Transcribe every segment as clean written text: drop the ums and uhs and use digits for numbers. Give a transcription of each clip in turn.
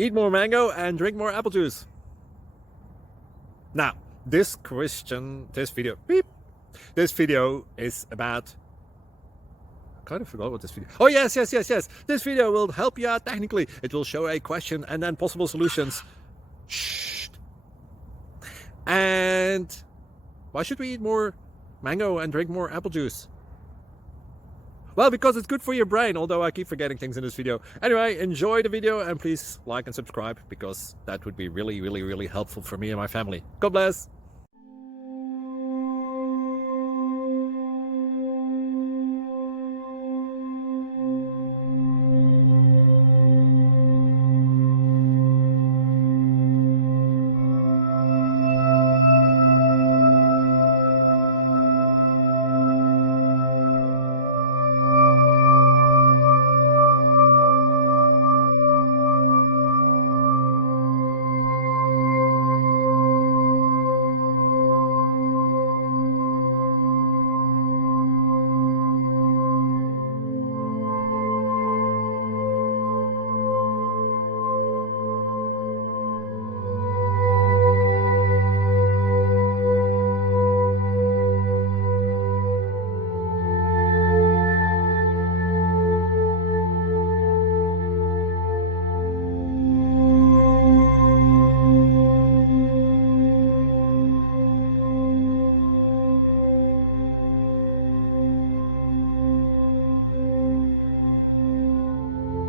Eat more mango and drink more apple juice. Now, this video is about, I kind of forgot what this video. Oh, yes. This video will help you out technically. It will show a question and then possible solutions. Shh. And why should we eat more mango and drink more apple juice? Well, because it's good for your brain, although I keep forgetting things in this video. Anyway, enjoy the video and please like and subscribe, because that would be really helpful for me and my family. God bless!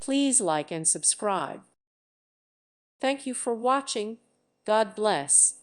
Please like and subscribe. Thank you for watching. God bless.